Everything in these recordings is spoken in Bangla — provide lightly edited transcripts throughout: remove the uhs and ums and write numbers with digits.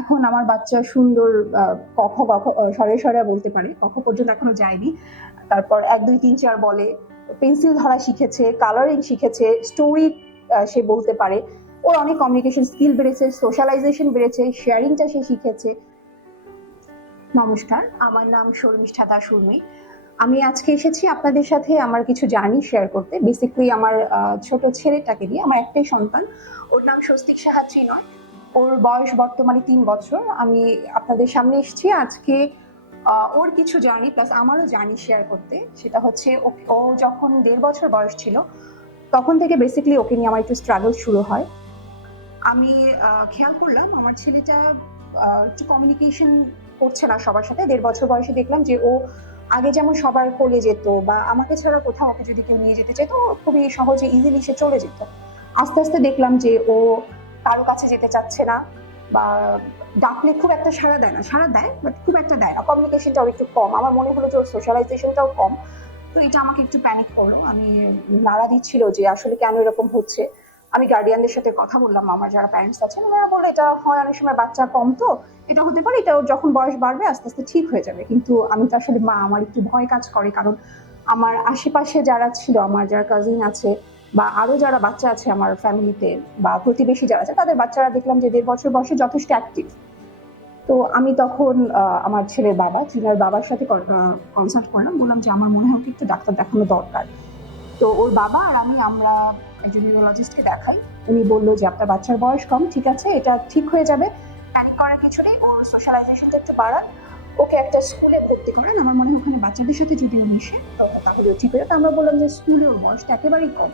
এখন আমার বাচ্চা সুন্দর ক, খ, গ, ঘ সরে, সরে বলতে পারে। ক, খ পর্যন্ত এখনো যায়নি। তারপর ১, ২, ৩, ৪ বলে। পেন্সিল ধরা শিখেছে, কালারিং শিখেছে, স্টোরি সে বলতে পারে। ওর অনেক কমিউনিকেশন স্কিল বেড়েছে, সোশ্যালাইজেশন বেড়েছে, শেয়ারিংটা সে শিখেছে। নমস্কার, আমার নাম শর্মিষ্ঠা দাস উর্মি। আমি আজকে এসেছি আপনাদের সাথে আমার কিছু জার্নি শেয়ার করতে। বেসিক্যালি আমার ছোট ছেলেটাকে নিয়ে, আমার একটাই সন্তান। ওর নাম স্বস্তিক সাহা ত্রিনয়। ওর বয়স বর্তমানে ৩ বছর। আমি আপনাদের সামনে এসেছি আজকে ওর কিছু জার্নি প্লাস আমারও জার্নি শেয়ার করতে। সেটা হচ্ছে ও যখন ১.৫ বছর বয়স ছিল তখন থেকে বেসিক্যালি ওকে নিয়ে আমার একটু স্ট্রাগল শুরু হয়। আমি খেয়াল করলাম আমার ছেলেটা একটু কমিউনিকেশন করছে না সবার সাথে। ১.৫ বছর বয়সে দেখলাম যে ও আগে যেমন সবার কোলে যেত বা আমাকে ছাড়া কোথাও ওকে যদি কেউ নিয়ে যেতে চাইতো খুবই সহজে ইজিলি সে চলে যেত। আস্তে আস্তে দেখলাম যে ও কারো কাছে যেতে চাচ্ছে না বা ডাকলে খুব একটা সাড়া দেয় না। সাড়া দেয় বাট খুব একটা দেয় না। কমিউনিকেশনটাও একটু কম। আমার মনে হলো যে ওর সোশ্যালাইজেশনটাও কম। তো এটা আমাকে একটু প্যানিক করলো। আমি নাড়া দিচ্ছিল যে আসলে কেন এরকম হচ্ছে। আমি গার্ডিয়ানদের সাথে কথা বললাম, আমার যারা প্যারেন্টস আছেন ওনারা বললো এটা হয় অনেক সময় বাচ্চা কম, তো এটা হতে পারে, এটা ওর যখন বয়স বাড়বে আস্তে আস্তে ঠিক হয়ে যাবে। কিন্তু আমি তো আসলে মা, আমার একটু ভয় কাজ করে, কারণ আমার আশেপাশে যারা ছিল, আমার যারা কাজিন আছে বা আরো যারা বাচ্চা আছে আমার ফ্যামিলিতে বা প্রতিবেশী যারা আছে, তাদের বাচ্চারা দেখলাম যে ১.৫ বছর বয়সে যথেষ্ট অ্যাক্টিভ। তো আমি তখন আমার ছেলের বাবা, ত্রিনয়ের বাবার সাথে কনসাল্ট করলাম, বললাম যে আমার মনে হয় ওকে একটু ডাক্তার দেখানো দরকার। তো ওর বাবা আর আমরা একজন নিউরোলজিস্টকে দেখাই। উনি বললো যে আপনার বাচ্চার বয়স কম, ঠিক আছে, এটা ঠিক হয়ে যাবে, প্যানিক করার কিছু নেই, ওর সোশ্যালাইজেশনটা একটু বাড়ান, ওকে একটা স্কুলে ভর্তি করেন, আমার মনে হয় ওখানে বাচ্চাদের সাথে যদি ও মিশে তাহলে ঠিক হয়ে যাবে। আমরা বললাম যে স্কুলে ওর বয়সটা একেবারেই কম,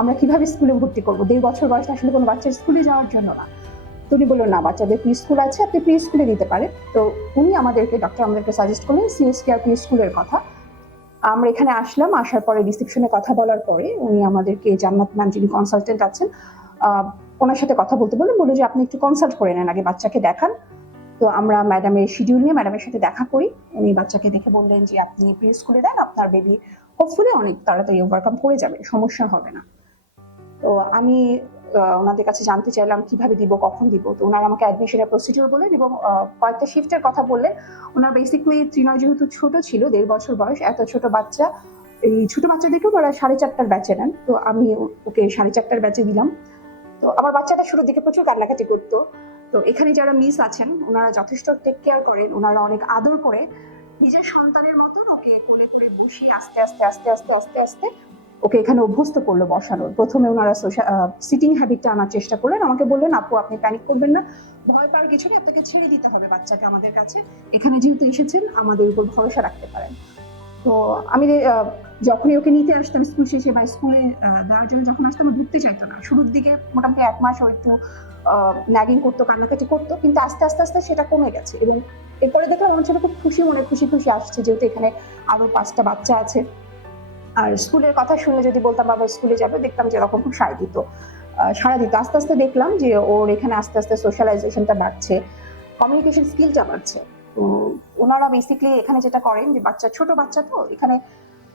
আমরা কিভাবে স্কুলে ভর্তি করবো? ১.৫ বছর বয়সটা আসলে কোনো বাচ্চার স্কুলে যাওয়ার জন্য না। তো উনি বললো না, বাচ্চাদের প্রি স্কুল আছে, আপনি প্রি স্কুলে দিতে পারেন। তো উনি ডক্টর আমাদেরকে সাজেস্ট করলেন সিএসকেআর প্রি স্কুলের কথা। আমরা এখানে আসলাম, আসার পরে রিসেপশনে কথা বলার পরে উনি আমাদেরকে, জান্নাত ম্যাম যিনি কনসালটেন্ট আছেন, ওনার সাথে কথা বলতে বললেন, বললো যে আপনি একটু কনসাল্ট করে নেন, আগে বাচ্চাকে দেখান। তো আমরা ম্যাডামের শিডিউল নিয়ে ম্যাডামের সাথে দেখা করি। উনি বাচ্চাকে দেখে বললেন যে আপনি প্রি স্কুলে দেন, আপনার বেবি হোপফুলি অনেক তাড়াতাড়ি ওভারকাম করে যাবে, সমস্যা হবে না। তো আমি ওনাদের কাছে জানতে চাইলাম কিভাবে দিব, কখন দিব। তো ওনারা আমাকে অ্যাডমিশনের প্রসিডিউর বললেন এবং কয়েকটা শিফটের কথা বললেন। ওনার বেসিক্যালি ত্রিনয় যেহেতু ছোট ছিল, ১.৫ বছর বয়স, এত ছোট বাচ্চা, এই ছোট বাচ্চাদেরকেও ওরা 4:30টার ব্যাচে নেন। তো আমি ওকে 4:30টার ব্যাচে দিলাম। তো আমার বাচ্চাটা শুরুর দিকে প্রচুর কান্নাকাটি করতো। তো এখানে যারা মিস আছেন ওনারা যথেষ্ট টেক কেয়ার করেন, ওনারা অনেক আদর করে নিজের সন্তানের মতন ওকে কোলে করে বসিয়ে আস্তে আস্তে আস্তে আস্তে আস্তে আস্তে ওকে এখানে অভ্যস্ত করলো বসানোর। প্রথমে ওনারা সিটিং হ্যাবিটটা আনার চেষ্টা করলেন। আমাকে বললেন, আপু আপনি প্যানিক করবেন না, ভয় পাওয়ার কিছু নেই, আপনাকে ছেড়ে দিতে হবে বাচ্চাকে আমাদের কাছে, এখানে যেহেতু এসেছেন আমাদের উপর ভরসা রাখতে পারেন। তো আমি যখনই ওকে নিতে আসতাম স্কুল শেষে বা স্কুলে দেওয়ার জন্য যখন আসতাম, ঢুকতে চাইতো না। শুরুর দিকে মোটামুটি ১ মাস ও একটু ন্যাগিং করতো, কান্নাকাটি করতো, কিন্তু আস্তে আস্তে আস্তে সেটা কমে গেছে এবং এরপরে দেখলাম আমার ছেলে খুব খুশি মনে খুশি খুশি আসছে, যেহেতু এখানে আরো ৫টা বাচ্চা আছে। আর স্কুলের কথা শুনে যদি বলতাম বাবা স্কুলে যাবে, দেখতাম যে এরকম খুব সাড়া দিত। আস্তে আস্তে দেখলাম যে ওর এখানে আস্তে আস্তে সোশ্যালাইজেশনটা বাড়ছে, কমিউনিকেশন স্কিলটা বাড়ছে। ওনারা বেসিক্যালি এখানে যেটা করেন যে ছোট বাচ্চা তো এখানে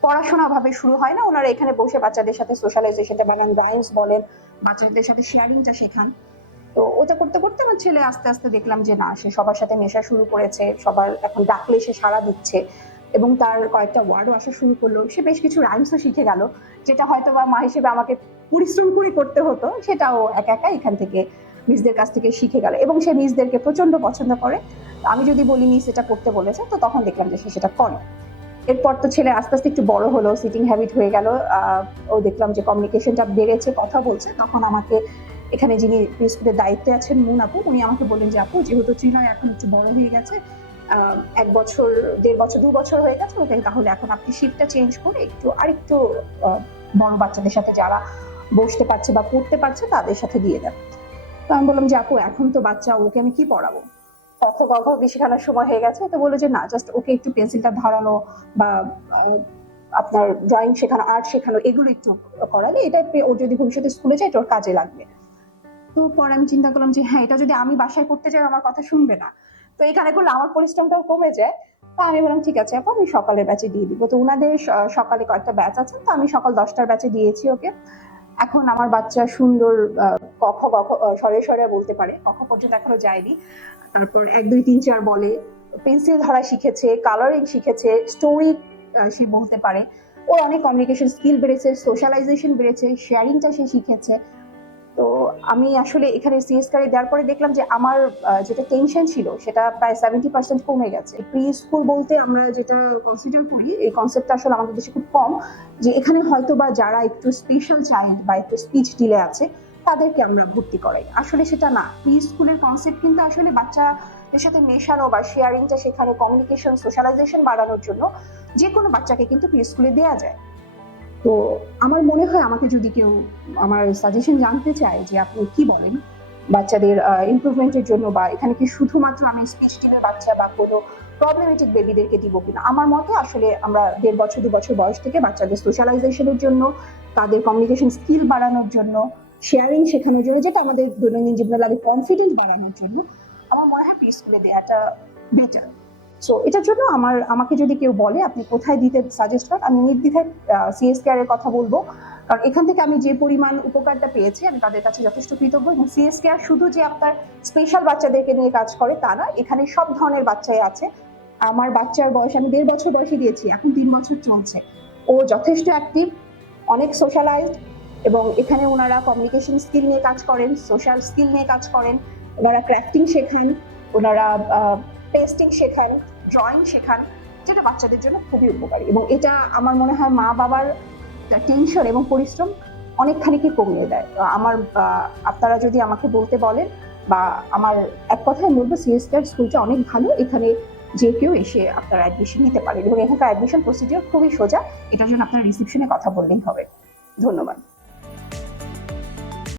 পড়াশোনা ভাবে শুরু হয় না, ওনারা এখানে বসে বাচ্চাদের সাথে সোশ্যালাইজেশনটা বানান, রাইমস বলেন, বাচ্চাদের সাথে শেয়ারিংটা শেখান। তো ওটা করতে করতে আমার ছেলে আস্তে আস্তে দেখলাম যে না, সে সবার সাথে মেশা শুরু করেছে, সবার এখন ডাকলে সে সাড়া দিচ্ছে এবং তার কয়েকটা ওয়ার্ডও আসা শুরু করলো। সে বেশ কিছু রাইমসও শিখে গেল, যেটা হয়তো বা মা হিসেবে আমাকে পরিশ্রম করে করতে হতো, সেটাও একা একা এখান থেকে মিসদের কাছ থেকে শিখে গেল এবং সে মিসদেরকে প্রচন্ড পছন্দ করে। আমি যদি বলি মিস এটা করতে বলেছে, তো তখন দেখলাম যে সে সেটা করে। এরপর তো ছেলে আস্তে আস্তে একটু বড় হলো, সিটিং হ্যাবিট হয়ে গেল। ও দেখলাম যে কমিউনিকেশনটা বেড়েছে, কথা বলছে। তখন আমাকে এখানে যিনি স্কুলের দায়িত্বে আছেন মুন আপু, উনি আমাকে বললেন যে আপু যেহেতু ত্রিনয় এখন একটু বড় হয়ে গেছে, ১ বছর ১.৫ বছর ২ বছর হয়ে গেছে, ওকে তাহলে এখন আপনি শিফটটা চেঞ্জ করে একটু আরেকটু বড় বাচ্চাদের সাথে যারা বসতে পারছে বা পড়তে পারছে তাদের সাথে দিয়ে দেন। তো আমি বললাম যে আপু এখন তো বাচ্চা, ওকে আমি কি পড়াবো, ক, খ, গ, ঘ শেখানোর সময় হয়ে গেছে। তো বললো যে না, জাস্ট ওকে একটু পেন্সিলটা ধরানো বা আপনার ড্রয়িং শেখানো, আর্ট শেখানো, এগুলো একটু করালে এটা ও যদি ভবিষ্যতে স্কুলে যায় এটা ওর কাজে লাগবে। তো পরে আমি চিন্তা করলাম যে হ্যাঁ, এটা যদি আমি বাসায় করতে যাই আমার কথা শুনবে না, তো এখানে করলে আমার পরিশ্রমটাও কমে যায়। তা আমি বললাম ঠিক আছে আপু, আমি সকালের ব্যাচে দিয়ে দিব। তো ওনাদের সকালে কয়েকটা ব্যাচ আছে, তো আমি সকাল ১০টার ব্যাচে দিয়েছি ওকে। এখন আমার বাচ্চা সুন্দর ক খ গ ঘ স্বরে স্বরে বলতে পারে, ক খ পর্যন্ত এখনো যায়নি। তারপর 1 2 3 4 বলে, পেন্সিল ধরা শিখেছে, কালারিং শিখেছে, স্টোরি সে বলতে পারে। ওর অনেক কমিউনিকেশন স্কিল বেড়েছে, সোশ্যালাইজেশন বেড়েছে, শেয়ারিংটা সে শিখেছে। তো আমি আসলে এখানে সিএসকারে দেওয়ার পরে দেখলাম যে আমার যেটা টেনশন ছিল সেটা প্রায় 70% কমে গেছে। প্রি স্কুল বলতে আমরা যেটা কনসিডার করি, এই কনসেপ্টটা আসলে আমাদের দেশে খুব কম, যে এখানে হয়তো বা যারা একটু স্পেশাল চাইল্ড বা একটু স্পিচ ডিলে আছে তাদেরকে আমরা ভর্তি করাই। আসলে সেটা না, প্রি স্কুলের কনসেপ্ট কিন্তু আসলে বাচ্চাদের সাথে মেশানো বা শেয়ারিংটা শেখানো, কমিউনিকেশন সোশ্যালাইজেশন বাড়ানোর জন্য যে কোনো বাচ্চাকে কিন্তু প্রি স্কুলে দেওয়া যায়। তো আমার মনে হয় আমাকে যদি কেউ আমার সাজেশন জানতে চায় যে আপনি কি বলেন বাচ্চাদের ইমপ্রুভমেন্টের জন্য, বা এখানে কি শুধুমাত্র আমি স্পিচ ডিলের বাচ্চা বা কোনো প্রবলেমেটিক বেবিদেরকে দিব কিনা, আমার মতে আসলে আমরা 1.5 বছর 2 বছর বয়স থেকে বাচ্চাদের সোশ্যালাইজেশনের জন্য, তাদের কমিউনিকেশন স্কিল বাড়ানোর জন্য, শেয়ারিং শেখানোর জন্য, যেটা আমাদের দৈনন্দিন জীবনে লাগে, কনফিডেন্স বাড়ানোর জন্য আমার মনে হয় প্রি স্কুলে দেওয়াটা বেটার। সো এটার জন্য আমাকে যদি কেউ বলে আপনি কোথায় দিতে সাজেস্ট করেন, আমি নির্দ্বিধায় সিএসকেআর এর কথা বলবো। কারণ এখান থেকে আমি যে পরিমাণ উপকারটা পেয়েছি আমি তাদের কাছে যথেষ্ট কৃতজ্ঞ। এবং সিএসকেআর শুধু যে আপনার স্পেশাল বাচ্চাদেরকে নিয়ে কাজ করে তা না, এখানে সব ধরনের বাচ্চাই আছে। আমার বাচ্চার বয়স আমি 1.5 বছর বয়সে দিয়েছি, এখন 3 বছর চলছে। ও যথেষ্ট অ্যাক্টিভ, অনেক সোশ্যালাইজড, এবং এখানে ওনারা কমিউনিকেশন স্কিল নিয়ে কাজ করেন, সোশ্যাল স্কিল নিয়ে কাজ করেন, ওনারা ক্রাফটিং শেখেন, ওনারা পেস্টিং শেখান, ড্রয়িং শেখান, যেটা বাচ্চাদের জন্য খুবই উপকারী। এবং এটা আমার মনে হয় মা বাবার টেনশন এবং পরিশ্রম অনেকখানি কমিয়ে দেয়। আপনারা যদি আমাকে বলতে বলেন, বা আমার এক কথায় বলবো, সিএসকেআর স্কুলটা অনেক ভালো, এখানে যে কেউ এসে আপনারা অ্যাডমিশন নিতে পারেন এবং এখানকার অ্যাডমিশন প্রসিডিওর খুবই সোজা। এটার জন্য আপনারা রিসেপশনে কথা বললেই হবে। ধন্যবাদ।